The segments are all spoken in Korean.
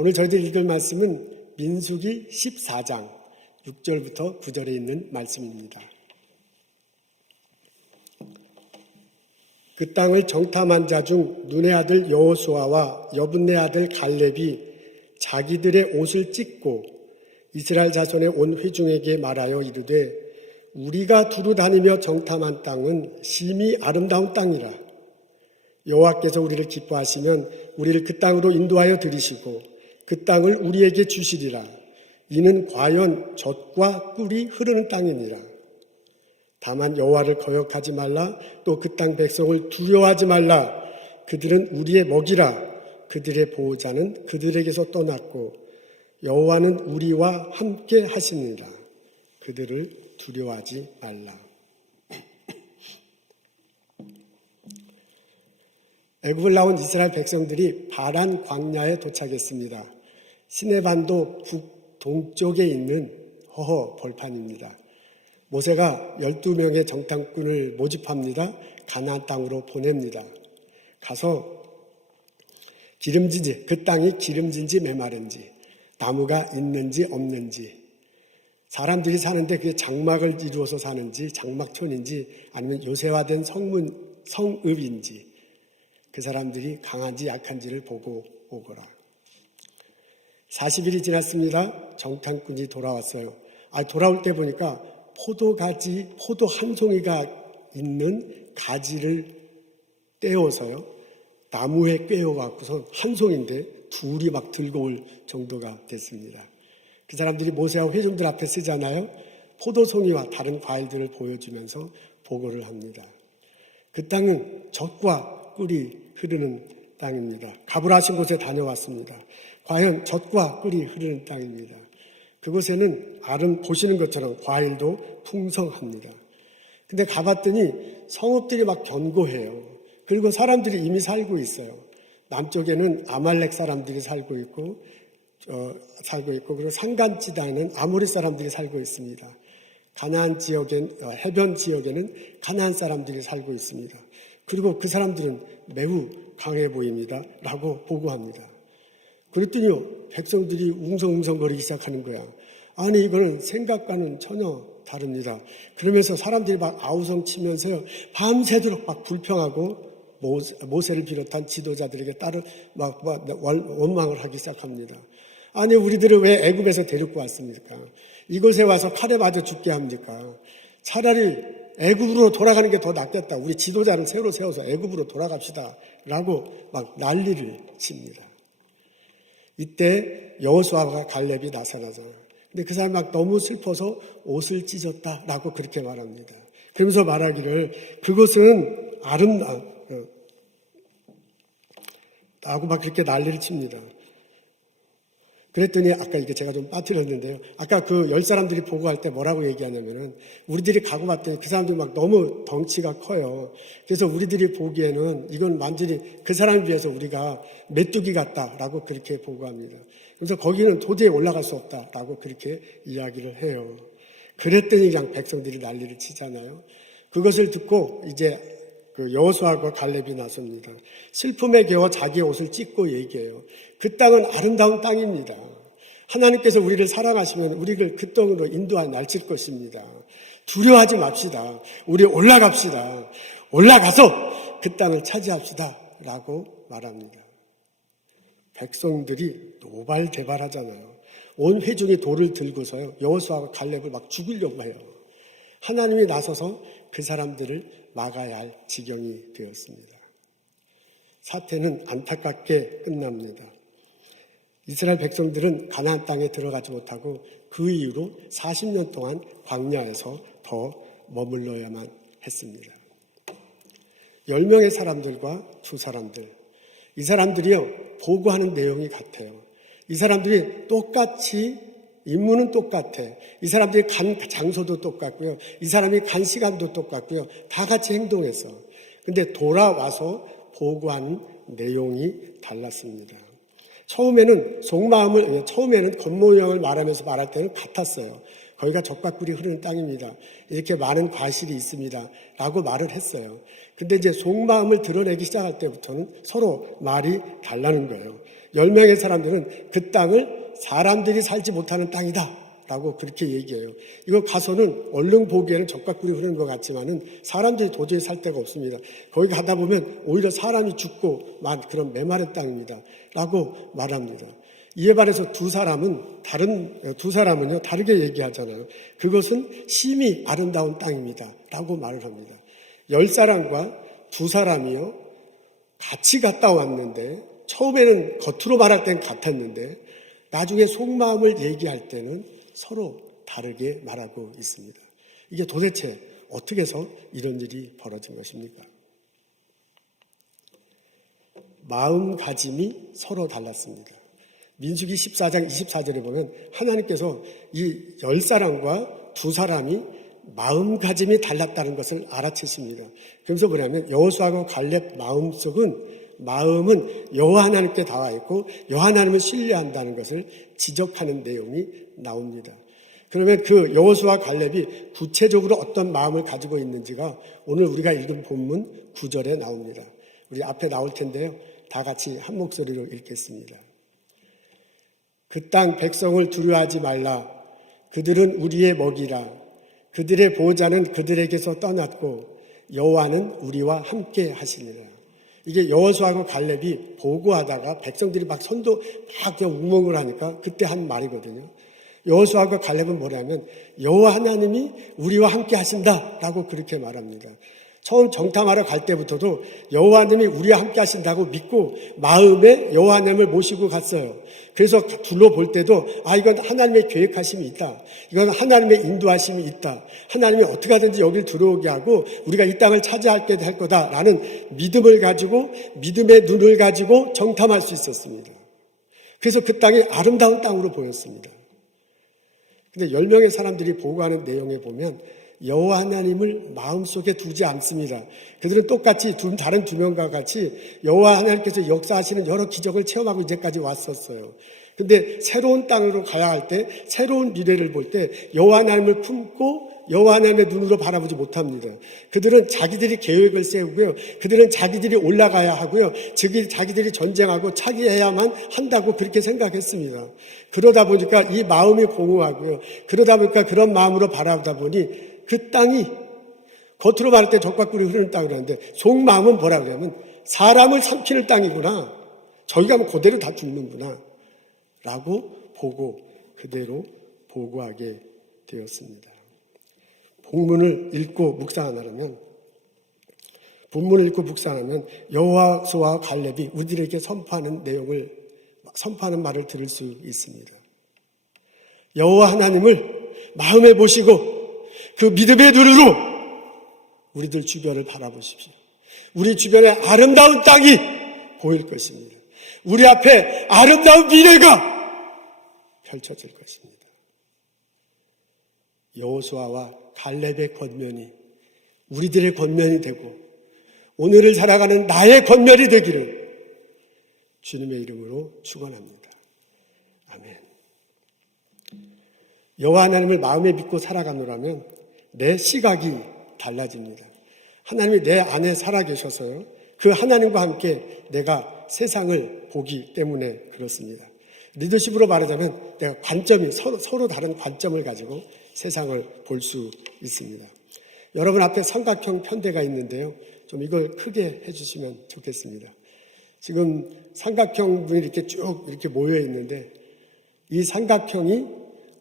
오늘 저희들 읽을 말씀은 민수기 14장 6절부터 9절에 있는 말씀입니다. 그 땅을 정탐한 자 중 눈의 아들 여호수아와 여분네 아들 갈렙이 자기들의 옷을 찢고 이스라엘 자손의 온 회중에게 말하여 이르되 우리가 두루 다니며 정탐한 땅은 심히 아름다운 땅이라. 여호와께서 우리를 기뻐하시면 우리를 그 땅으로 인도하여 들이시고 그 땅을 우리에게 주시리라. 이는 과연 젖과 꿀이 흐르는 땅이니라. 다만 여호와를 거역하지 말라. 또 그 땅 백성을 두려워하지 말라. 그들은 우리의 먹이라. 그들의 보호자는 그들에게서 떠났고 여호와는 우리와 함께 하시니라. 그들을 두려워하지 말라. 애굽을 나온 이스라엘 백성들이 바란 광야에 도착했습니다. 시내반도 북동쪽에 있는 허허 벌판입니다. 모세가 12명의 정탐꾼을 모집합니다. 가나안 땅으로 보냅니다. 가서 기름진지, 그 땅이 기름진지 메마른지, 나무가 있는지 없는지, 사람들이 사는데 그게 장막을 이루어서 사는지 장막촌인지 아니면 요새화된 성읍인지, 그 사람들이 강한지 약한지를 보고 오거라. 40일이 지났습니다. 정탐꾼이 돌아왔어요. 돌아올 때 보니까 포도 한 송이가 있는 가지를 떼어서요, 나무에 꿰어갖고서 한 송인데 둘이 막 들고 올 정도가 됐습니다. 그 사람들이 모세와 회중들 앞에 쓰잖아요. 포도송이와 다른 과일들을 보여주면서 보고를 합니다. 그 땅은 젖과 꿀이 흐르는 땅입니다. 가불하신 곳에 다녀왔습니다. 과연 젖과 꿀이 흐르는 땅입니다. 그곳에는 보시는 것처럼 과일도 풍성합니다. 근데 가봤더니 성읍들이 막 견고해요. 그리고 사람들이 이미 살고 있어요. 남쪽에는 아말렉 사람들이 살고 있고 그리고 산간지대에는 아모리 사람들이 살고 있습니다. 가나안 해변 지역에는 가나안 사람들이 살고 있습니다. 그리고 그 사람들은 매우 강해 보입니다. 라고 보고합니다. 그랬더니요, 백성들이 웅성웅성거리기 시작하는 거야. 아니, 이거는 생각과는 전혀 다릅니다. 그러면서 사람들이 막 아우성 치면서요, 밤새도록 막 불평하고 모세를 비롯한 지도자들에게 원망을 하기 시작합니다. 아니, 우리들을 왜 애굽에서 데리고 왔습니까? 이곳에 와서 칼에 맞아 죽게 합니까? 차라리 애굽으로 돌아가는 게 더 낫겠다. 우리 지도자를 새로 세워서 애굽으로 돌아갑시다. 라고 막 난리를 칩니다. 이때 여호수아와 갈렙이 나타나서, 근데 그 사람이 막 너무 슬퍼서 옷을 찢었다. 라고 그렇게 말합니다. 그러면서 말하기를 그것은 라고 막 그렇게 난리를 칩니다. 그랬더니 아까 이게 제가 좀 빠뜨렸는데요. 아까 그 10사람들이 보고할 때 뭐라고 얘기하냐면은 우리들이 가고 봤더니 그 사람들이 막 너무 덩치가 커요. 그래서 우리들이 보기에는 이건 완전히 그 사람에 비해서 우리가 메뚜기 같다라고 그렇게 보고합니다. 그래서 거기는 도저히 올라갈 수 없다라고 그렇게 이야기를 해요. 그랬더니 그냥 백성들이 난리를 치잖아요. 그것을 듣고 이제 그 여호수아와 갈렙이 나섭니다. 슬픔에 겨워 자기 옷을 찢고 얘기해요. 그 땅은 아름다운 땅입니다. 하나님께서 우리를 사랑하시면 우리를 그 땅으로 인도하여 날칠 것입니다. 두려워하지 맙시다. 우리 올라갑시다. 올라가서 그 땅을 차지합시다. 라고 말합니다. 백성들이 노발대발하잖아요. 온 회중이 돌을 들고서요, 여호수아와 갈렙을 막 죽이려고 해요. 하나님이 나서서 그 사람들을 막아야 할 지경이 되었습니다. 사태는 안타깝게 끝납니다. 이스라엘 백성들은 가나안 땅에 들어가지 못하고 그 이후로 40년 동안 광야에서 더 머물러야만 했습니다. 10명의 사람들과 2사람들, 이 사람들이요, 보고하는 내용이 같아요. 이 사람들이 똑같이 임무는 똑같아. 이 사람들이 간 장소도 똑같고요. 이 사람이 간 시간도 똑같고요. 다 같이 행동했어. 근데 돌아와서 보고하는 내용이 달랐습니다. 처음에는 겉모양을 말하면서 말할 때는 같았어요. 거기가 젖과 꿀이 흐르는 땅입니다. 이렇게 많은 과실이 있습니다. 라고 말을 했어요. 근데 이제 속마음을 드러내기 시작할 때부터는 서로 말이 달라는 거예요. 10명의 사람들은 그 땅을 사람들이 살지 못하는 땅이다 라고 그렇게 얘기해요. 이거 가서는 얼른 보기에는 적과꿀이 흐르는 것 같지만은 사람들이 도저히 살 데가 없습니다. 거기 가다 보면 오히려 사람이 죽고 그런 메마른 땅입니다 라고 말합니다. 이에 반해서 두 사람은요 다르게 얘기하잖아요. 그것은 심히 아름다운 땅입니다 라고 말을 합니다. 10사람과 두 사람이요 같이 갔다 왔는데, 처음에는 겉으로 말할 땐 같았는데 나중에 속마음을 얘기할 때는 서로 다르게 말하고 있습니다. 이게 도대체 어떻게 해서 이런 일이 벌어진 것입니까? 마음가짐이 서로 달랐습니다. 민수기 14장 24절에 보면 하나님께서 이 10사람과 두 사람이 마음가짐이 달랐다는 것을 알아채십니다. 그래서 뭐냐면 여호수아와 갈렙 마음은 여호와 하나님께 닿아 있고 여호와 하나님을 신뢰한다는 것을 지적하는 내용이 나옵니다. 그러면 그 여호수아와 갈렙이 구체적으로 어떤 마음을 가지고 있는지가 오늘 우리가 읽은 본문 9절에 나옵니다. 우리 앞에 나올 텐데요. 다 같이 한 목소리로 읽겠습니다. 그 땅 백성을 두려워하지 말라. 그들은 우리의 먹이라. 그들의 보호자는 그들에게서 떠났고 여호와는 우리와 함께 하시니라. 이게 여호수아하고 갈렙이 보고하다가 백성들이 막 선도 막 그냥 웅멍을 하니까 그때 한 말이거든요. 여호수아하고 갈렙은 뭐냐면 여호와 하나님이 우리와 함께 하신다라고 그렇게 말합니다. 처음 정탐하러 갈 때부터도 여호와 하나님이 우리와 함께 하신다고 믿고 마음에 여호와 하나님을 모시고 갔어요. 그래서 둘러볼 때도 이건 하나님의 계획하심이 있다. 이건 하나님의 인도하심이 있다. 하나님이 어떻게 하든지 여기를 들어오게 하고 우리가 이 땅을 차지하게 할 거다라는 믿음을 가지고 믿음의 눈을 가지고 정탐할 수 있었습니다. 그래서 그 땅이 아름다운 땅으로 보였습니다. 근데 10명의 사람들이 보고하는 내용에 보면 여호와 하나님을 마음속에 두지 않습니다. 그들은 똑같이 다른 두 명과 같이 여호와 하나님께서 역사하시는 여러 기적을 체험하고 이제까지 왔었어요. 근데 새로운 땅으로 가야 할 때, 새로운 미래를 볼 때 여호와 하나님을 품고 여호와 하나님의 눈으로 바라보지 못합니다. 그들은 자기들이 계획을 세우고요. 그들은 자기들이 올라가야 하고요. 자기들이 전쟁하고 차기해야만 한다고 그렇게 생각했습니다. 그러다 보니까 이 마음이 공허하고요. 그러다 보니까 그런 마음으로 바라보다 보니 그 땅이 겉으로 말할 때 적과 꿀이 흐르는 땅이라는데 속마음은 뭐라 그러냐면 사람을 삼키는 땅이구나. 저기 가면 그대로 다 죽는구나. 라고 그대로 보고하게 되었습니다. 본문을 읽고 묵상하면 여호수아와 갈렙이 우리들에게 선포하는 말을 들을 수 있습니다. 여호와 하나님을 마음에 모시고 그 믿음의 눈으로 우리들 주변을 바라보십시오. 우리 주변에 아름다운 땅이 보일 것입니다. 우리 앞에 아름다운 미래가 펼쳐질 것입니다. 여호수아와 갈렙의 권면이 우리들의 권면이 되고 오늘을 살아가는 나의 권면이 되기를 주님의 이름으로 축원합니다. 아멘. 여호와 하나님을 마음에 믿고 살아가노라면 내 시각이 달라집니다. 하나님이 내 안에 살아계셔서요. 그 하나님과 함께 내가 세상을 보기 때문에 그렇습니다. 리더십으로 말하자면 내가 관점이 서로 다른 관점을 가지고 세상을 볼 수 있습니다. 여러분 앞에 삼각형 편대가 있는데요. 좀 이걸 크게 해주시면 좋겠습니다. 지금 삼각형분이 이렇게 쭉 이렇게 모여 있는데 이 삼각형이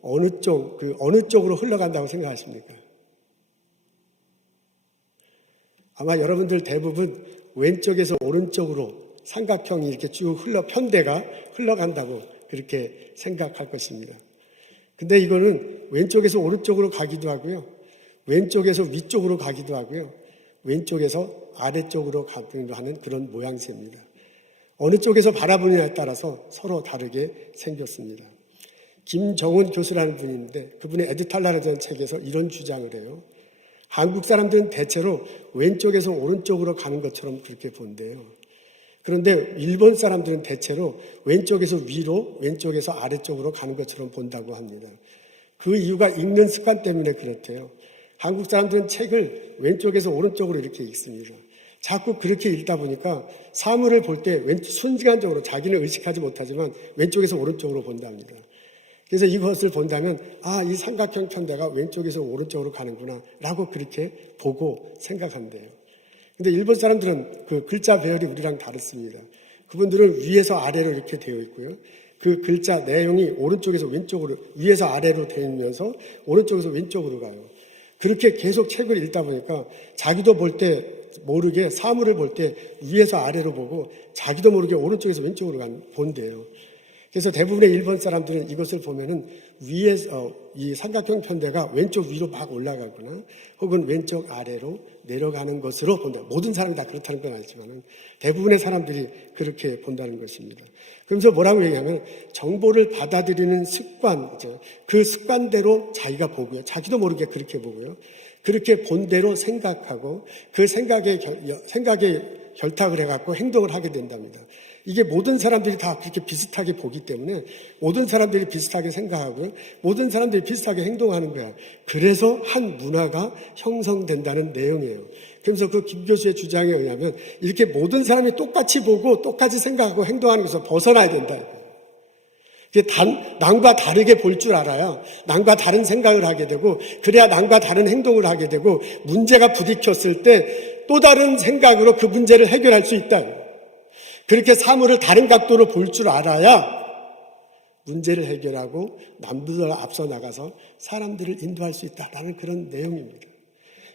어느 쪽으로 흘러간다고 생각하십니까? 아마 여러분들 대부분 왼쪽에서 오른쪽으로 삼각형이 이렇게 쭉 편대가 흘러간다고 그렇게 생각할 것입니다. 근데 이거는 왼쪽에서 오른쪽으로 가기도 하고요. 왼쪽에서 위쪽으로 가기도 하고요. 왼쪽에서 아래쪽으로 가기도 하는 그런 모양새입니다. 어느 쪽에서 바라보느냐에 따라서 서로 다르게 생겼습니다. 김정은 교수라는 분이 있는데 그분의 에드탈라라는 책에서 이런 주장을 해요. 한국 사람들은 대체로 왼쪽에서 오른쪽으로 가는 것처럼 그렇게 본대요. 그런데 일본 사람들은 대체로 왼쪽에서 위로, 왼쪽에서 아래쪽으로 가는 것처럼 본다고 합니다. 그 이유가 읽는 습관 때문에 그렇대요. 한국 사람들은 책을 왼쪽에서 오른쪽으로 이렇게 읽습니다. 자꾸 그렇게 읽다 보니까 사물을 볼 때 순간적으로 자기는 의식하지 못하지만 왼쪽에서 오른쪽으로 본답니다. 그래서 이것을 본다면 이 삼각형 편대가 왼쪽에서 오른쪽으로 가는구나 라고 그렇게 보고 생각한대요. 근데 일본 사람들은 그 글자 배열이 우리랑 다릅니다. 그분들은 위에서 아래로 이렇게 되어 있고요. 그 글자 내용이 오른쪽에서 왼쪽으로, 위에서 아래로 되면서 오른쪽에서 왼쪽으로 가요. 그렇게 계속 책을 읽다 보니까 자기도 볼 때 모르게 사물을 볼 때 위에서 아래로 보고 자기도 모르게 오른쪽에서 왼쪽으로 본대요. 그래서 대부분의 일본 사람들은 이것을 보면은 위에서 이 삼각형 편대가 왼쪽 위로 막 올라가거나 혹은 왼쪽 아래로 내려가는 것으로 본다. 모든 사람이 다 그렇다는 건 아니지만 대부분의 사람들이 그렇게 본다는 것입니다. 그러면서 뭐라고 얘기하면 정보를 받아들이는 습관이죠. 그 습관대로 자기가 보고요. 자기도 모르게 그렇게 보고요. 그렇게 본 대로 생각하고 그 생각에 결탁을 해갖고 행동을 하게 된답니다. 이게 모든 사람들이 다 그렇게 비슷하게 보기 때문에 모든 사람들이 비슷하게 생각하고요. 모든 사람들이 비슷하게 행동하는 거야. 그래서 한 문화가 형성된다는 내용이에요. 그래서 그 김 교수의 주장에 의하면 이렇게 모든 사람이 똑같이 보고 똑같이 생각하고 행동하는 것에서 벗어나야 된다. 남과 다르게 볼 줄 알아야 남과 다른 생각을 하게 되고 그래야 남과 다른 행동을 하게 되고 문제가 부딪혔을 때 또 다른 생각으로 그 문제를 해결할 수 있다. 그렇게 사물을 다른 각도로 볼 줄 알아야 문제를 해결하고 남들보다 앞서 나가서 사람들을 인도할 수 있다라는 그런 내용입니다.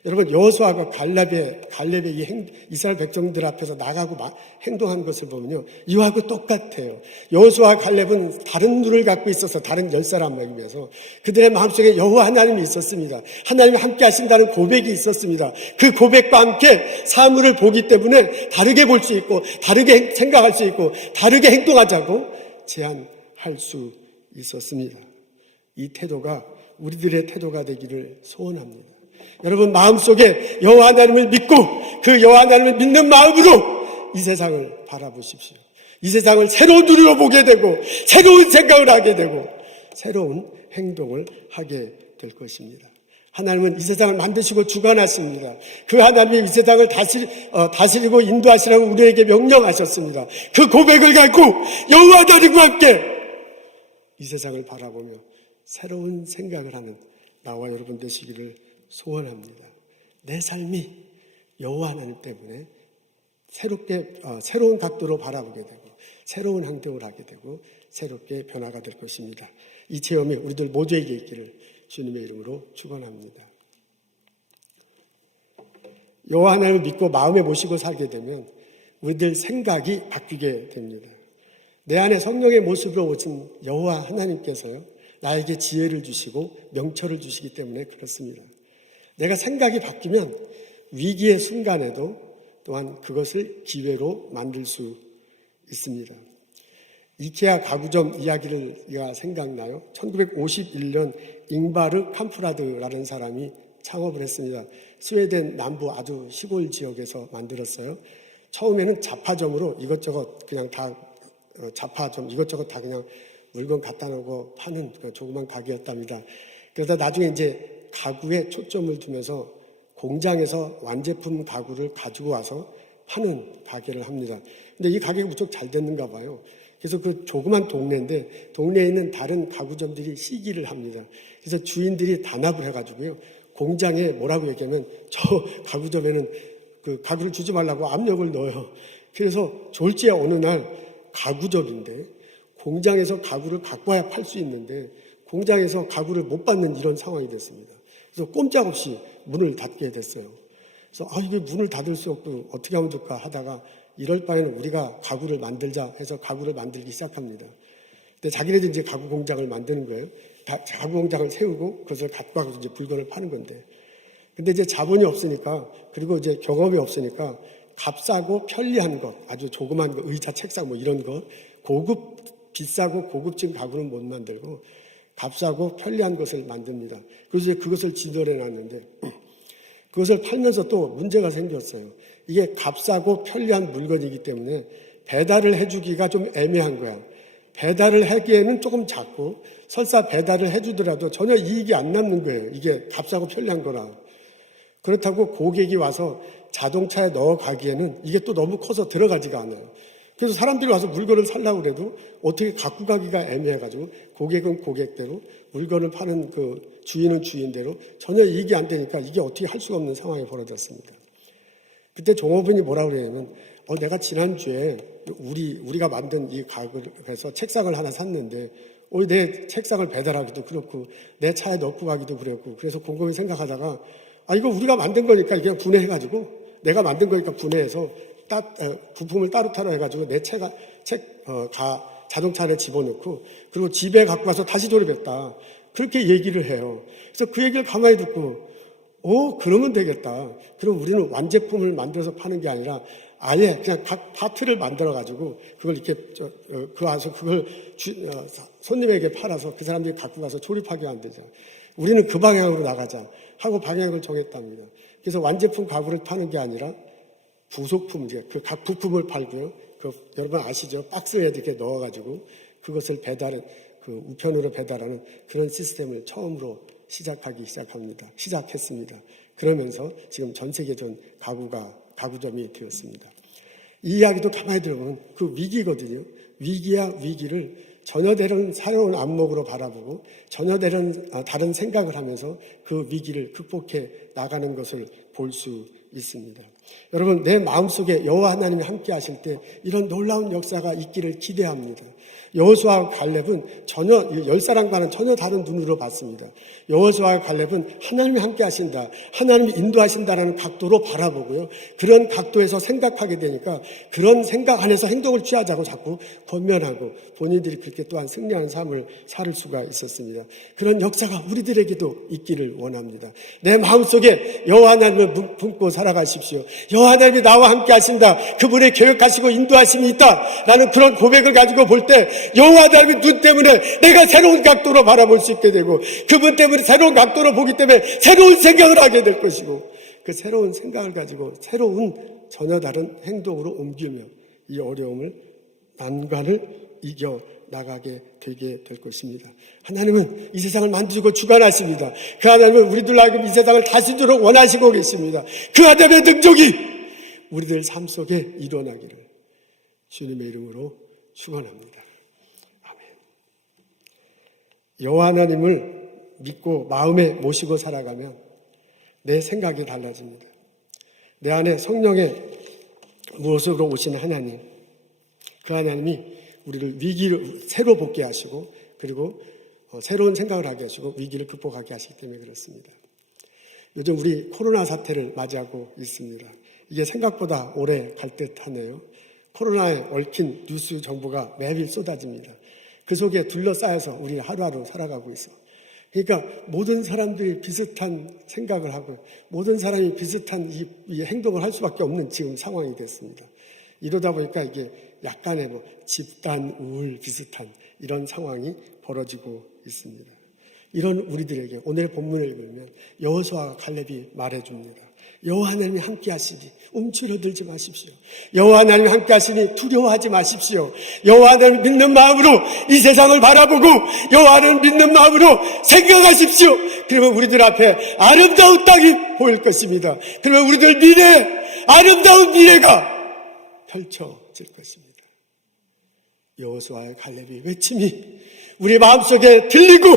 여러분 여호수아가 갈렙의 이 이스라엘 백성들 앞에서 나가고 행동한 것을 보면요 이와하고 똑같아요. 여호수아 갈렙은 다른 눈을 갖고 있어서 다른 10사람을 위해서 그들의 마음속에 여호와 하나님이 있었습니다. 하나님이 함께 하신다는 고백이 있었습니다. 그 고백과 함께 사물을 보기 때문에 다르게 볼 수 있고 다르게 생각할 수 있고 다르게 행동하자고 제안할 수 있었습니다. 이 태도가 우리들의 태도가 되기를 소원합니다. 여러분 마음속에 여호와 하나님을 믿고 그 여호와 하나님을 믿는 마음으로 이 세상을 바라보십시오. 이 세상을 새로운 눈으로 보게 되고 새로운 생각을 하게 되고 새로운 행동을 하게 될 것입니다. 하나님은 이 세상을 만드시고 주관하십니다. 그 하나님이 이 세상을 다스리고 인도하시라고 우리에게 명령하셨습니다. 그 고백을 갖고 여호와 하나님과 함께 이 세상을 바라보며 새로운 생각을 하는 나와 여러분 되시기를 소원합니다. 내 삶이 여호와 하나님 때문에 새로운 각도로 바라보게 되고 새로운 행동을 하게 되고 새롭게 변화가 될 것입니다. 이 체험이 우리들 모두에게 있기를 주님의 이름으로 축원합니다. 여호와 하나님을 믿고 마음에 모시고 살게 되면 우리들 생각이 바뀌게 됩니다. 내 안에 성령의 모습으로 오신 여호와 하나님께서요 나에게 지혜를 주시고 명철을 주시기 때문에 그렇습니다. 내가 생각이 바뀌면 위기의 순간에도 또한 그것을 기회로 만들 수 있습니다. 이케아 가구점 이야기가 생각나요? 1951년 잉바르 캄프라드라는 사람이 창업을 했습니다. 스웨덴 남부 아주 시골 지역에서 만들었어요. 처음에는 자파점으로 이것저것 그냥 다 자파점 이것저것 다 그냥 물건 갖다 놓고 파는 조그만 가게였답니다. 그러다 나중에 이제 가구에 초점을 두면서 공장에서 완제품 가구를 가지고 와서 파는 가게를 합니다. 근데 이 가게가 무척 잘 됐는가 봐요. 그래서 그 조그만 동네인데 동네에 있는 다른 가구점들이 시기를 합니다. 그래서 주인들이 단합을 해가지고요. 공장에 뭐라고 얘기하면 저 가구점에는 그 가구를 주지 말라고 압력을 넣어요. 그래서 졸지에 어느 날 가구점인데 공장에서 가구를 갖고 와야 팔 수 있는데 공장에서 가구를 못 받는 이런 상황이 됐습니다. 그래서 꼼짝없이 문을 닫게 됐어요. 그래서 이게 문을 닫을 수 없고 어떻게 하면 좋을까 하다가 이럴 바에는 우리가 가구를 만들자 해서 가구를 만들기 시작합니다. 근데 자기네들 이제 가구 공장을 만드는 거예요. 가구 공장을 세우고 그것을 갖고 와서 이제 물건을 파는 건데. 근데 이제 자본이 없으니까 그리고 이제 경험이 없으니까 값싸고 편리한 것, 아주 조그만 거, 의자, 책상 뭐 이런 거, 비싸고 고급진 가구는 못 만들고 값싸고 편리한 것을 만듭니다. 그래서 이제 그것을 지도해 놨는데 그것을 팔면서 또 문제가 생겼어요. 이게 값싸고 편리한 물건이기 때문에 배달을 해주기가 좀 애매한 거야. 배달을 하기에는 조금 작고 설사 배달을 해주더라도 전혀 이익이 안 남는 거예요. 이게 값싸고 편리한 거라. 그렇다고 고객이 와서 자동차에 넣어 가기에는 이게 또 너무 커서 들어가지가 않아요. 그래서 사람들이 와서 물건을 살려고 그래도 어떻게 갖고 가기가 애매해가지고 고객은 고객대로, 물건을 파는 그 주인은 주인대로 전혀 이익이 안 되니까 이게 어떻게 할 수가 없는 상황이 벌어졌습니다. 그때 종업원이 뭐라고 그러냐면 내가 지난주에 우리가 만든 이 가구를 해서 책상을 하나 샀는데 내 책상을 배달하기도 그렇고 내 차에 넣고 가기도 그랬고, 그래서 곰곰이 생각하다가 이거 우리가 만든 거니까 그냥 분해해가지고, 내가 만든 거니까 분해해서 부품을 따로따로 해가지고 내 자동차 안에 집어넣고 그리고 집에 갖고 가서 다시 조립했다, 그렇게 얘기를 해요. 그래서 그 얘기를 가만히 듣고 그러면 되겠다. 그럼 우리는 완제품을 만들어서 파는 게 아니라 아예 그냥 각 파트를 만들어가지고 그걸 이렇게 그 와서 그걸 손님에게 팔아서 그 사람들이 갖고 가서 조립하게 만들자. 우리는 그 방향으로 나가자 하고 방향을 정했답니다. 그래서 완제품 가구를 파는 게 아니라 부속품, 그 각 부품을 팔고요. 여러분 아시죠? 박스에 이렇게 넣어가지고 그것을 우편으로 배달하는 그런 시스템을 처음으로 시작했습니다. 그러면서 지금 전 세계전 가구점이 되었습니다. 이 이야기도 가만히 들어보면 그 위기거든요. 위기야 위기를 전혀 다른 새로운 안목으로 바라보고 전혀 다른 생각을 하면서 그 위기를 극복해 나가는 것을 볼 수 있습니다. 여러분, 내 마음속에 여호와 하나님이 함께 하실 때 이런 놀라운 역사가 있기를 기대합니다. 여호수아와 갈렙은 전혀 10사람과는 전혀 다른 눈으로 봤습니다. 여호수아와 갈렙은 하나님이 함께 하신다, 하나님이 인도하신다라는 각도로 바라보고요. 그런 각도에서 생각하게 되니까 그런 생각 안에서 행동을 취하자고 자꾸 권면하고 본인들이 그렇게 또한 승리하는 삶을 살 수가 있었습니다. 그런 역사가 우리들에게도 있기를 원합니다. 내 마음속에 여호와 하나님을 품고 살아가십시오. 여호와 하나님이 나와 함께 하신다, 그분의 계획하시고 인도하심이 있다라는 그런 고백을 가지고 볼 때 여호와 하나님의 눈 때문에 내가 새로운 각도로 바라볼 수 있게 되고, 그분 때문에 새로운 각도로 보기 때문에 새로운 생각을 하게 될 것이고, 그 새로운 생각을 가지고 새로운 전혀 다른 행동으로 옮기며 이 어려움을, 난관을 이겨 나가게 되게 될 것입니다. 하나님은 이 세상을 만드시고 주관하십니다. 그 하나님은 우리들 하여금 이 세상을 다스리도록 원하시고 계십니다. 그 하나님의 능력이 우리들 삶 속에 일어나기를 주님의 이름으로 축원합니다. 여호와 하나님을 믿고 마음에 모시고 살아가면 내 생각이 달라집니다. 내 안에 성령의 모습으로 오시는 하나님, 그 하나님이 우리를 위기를 새로 복게 하시고 그리고 새로운 생각을 하게 하시고 위기를 극복하게 하시기 때문에 그렇습니다. 요즘 우리 코로나 사태를 맞이하고 있습니다. 이게 생각보다 오래 갈 듯하네요. 코로나에 얽힌 뉴스 정보가 매일 쏟아집니다. 그 속에 둘러싸여서 우리 하루하루 살아가고 있어. 그러니까 모든 사람들이 비슷한 생각을 하고 모든 사람이 비슷한 이 행동을 할 수밖에 없는 지금 상황이 됐습니다. 이러다 보니까 이게 약간의 집단 우울 비슷한 이런 상황이 벌어지고 있습니다. 이런 우리들에게 오늘의 본문을 읽으면 여호수아와 갈렙이 말해줍니다. 여호와 하나님이 함께 하시니 움츠러들지 마십시오. 여호와 하나님이 함께 하시니 두려워하지 마십시오. 여호와 하나님 믿는 마음으로 이 세상을 바라보고 여호와 하나님 믿는 마음으로 생각하십시오. 그러면 우리들 앞에 아름다운 땅이 보일 것입니다. 그러면 우리들 아름다운 미래가 펼쳐질 것입니다. 여호수아의 갈렙의 외침이 우리 마음속에 들리고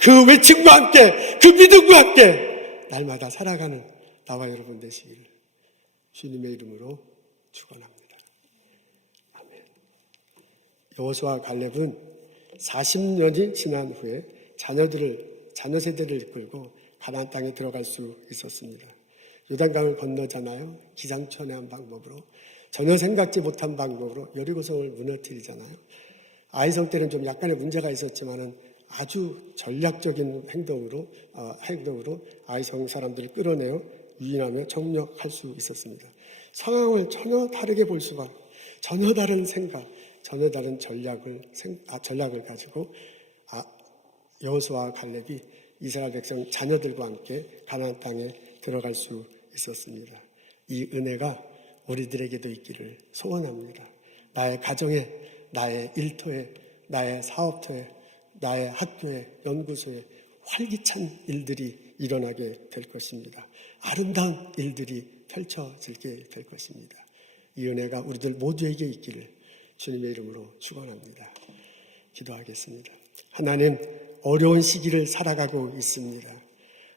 그 외침과 함께 그 믿음과 함께 날마다 살아가는 나와 여러분 되시기를 주님의 이름으로 축원합니다. 아멘. 여호수아 갈렙은 40년이 지난 후에 자녀 세대를 이끌고 가나안 땅에 들어갈 수 있었습니다. 요단강을 건너잖아요. 기상천외한 방법으로, 전혀 생각지 못한 방법으로 여리고성을 무너뜨리잖아요. 아이성 때는 좀 약간의 문제가 있었지만은 아주 전략적인 행동으로 아이성 사람들을 끌어내어 유인하며 정력할 수 있었습니다. 상황을 전혀 다르게 볼 수가, 전혀 다른 생각, 전혀 다른 전략을 가지고 여호수아와 갈렙이 이스라엘 백성 자녀들과 함께 가나안 땅에 들어갈 수 있었습니다. 이 은혜가 우리들에게도 있기를 소원합니다. 나의 가정에, 나의 일터에, 나의 사업터에, 나의 학교에, 연구소에 활기찬 일들이 일어나게 될 것입니다. 아름다운 일들이 펼쳐지게 될 것입니다. 이 은혜가 우리들 모두에게 있기를 주님의 이름으로 축원합니다. 기도하겠습니다. 하나님, 어려운 시기를 살아가고 있습니다.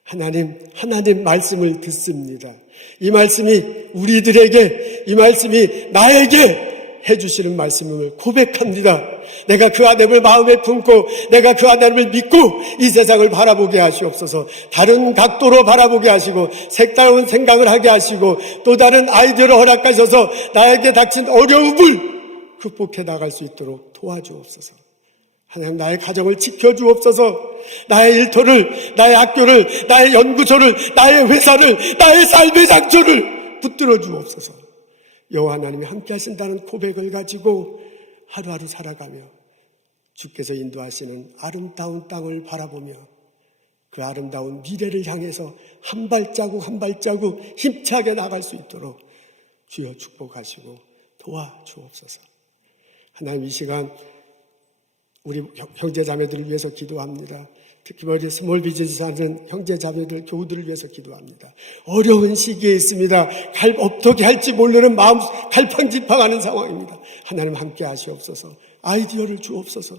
하나님 말씀을 듣습니다. 이 말씀이 우리들에게, 이 말씀이 나에게 해주시는 말씀을 고백합니다. 내가 그 하나님을 마음에 품고 내가 그 하나님을 믿고 이 세상을 바라보게 하시옵소서. 다른 각도로 바라보게 하시고 색다른 생각을 하게 하시고 또 다른 아이디어를 허락하셔서 나에게 닥친 어려움을 극복해 나갈 수 있도록 도와주옵소서. 하나님, 나의 가정을 지켜주옵소서. 나의 일터를, 나의 학교를, 나의 연구소를, 나의 회사를, 나의 삶의 장소를 붙들어 주옵소서. 여호와 하나님이 함께 하신다는 고백을 가지고 하루하루 살아가며 주께서 인도하시는 아름다운 땅을 바라보며 그 아름다운 미래를 향해서 한 발자국 한 발자국 힘차게 나갈 수 있도록 주여 축복하시고 도와주옵소서. 하나님, 이 시간 우리 형제 자매들을 위해서 기도합니다. 특히 우리 스몰 비즈니스 하는 형제 자매들, 교우들을 위해서 기도합니다. 어려운 시기에 있습니다. 어떻게 할지 모르는 마음 갈팡질팡하는 상황입니다. 하나님 함께 하시옵소서. 아이디어를 주옵소서.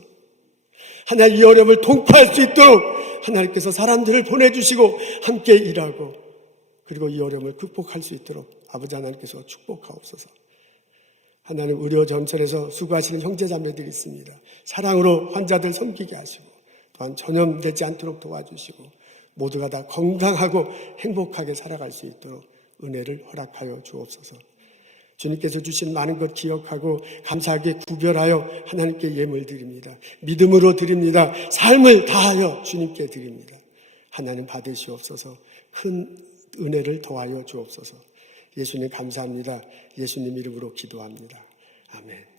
하나님, 이 어려움을 통과할 수 있도록 하나님께서 사람들을 보내주시고 함께 일하고 그리고 이 어려움을 극복할 수 있도록 아버지 하나님께서 축복하옵소서. 하나님, 의료점선에서 수고하시는 형제자매들이 있습니다. 사랑으로 환자들 섬기게 하시고 또한 전염되지 않도록 도와주시고 모두가 다 건강하고 행복하게 살아갈 수 있도록 은혜를 허락하여 주옵소서. 주님께서 주신 많은 것 기억하고 감사하게 구별하여 하나님께 예물 드립니다. 믿음으로 드립니다. 삶을 다하여 주님께 드립니다. 하나님 받으시옵소서. 큰 은혜를 더하여 주옵소서. 예수님 감사합니다. 예수님 이름으로 기도합니다. 아멘.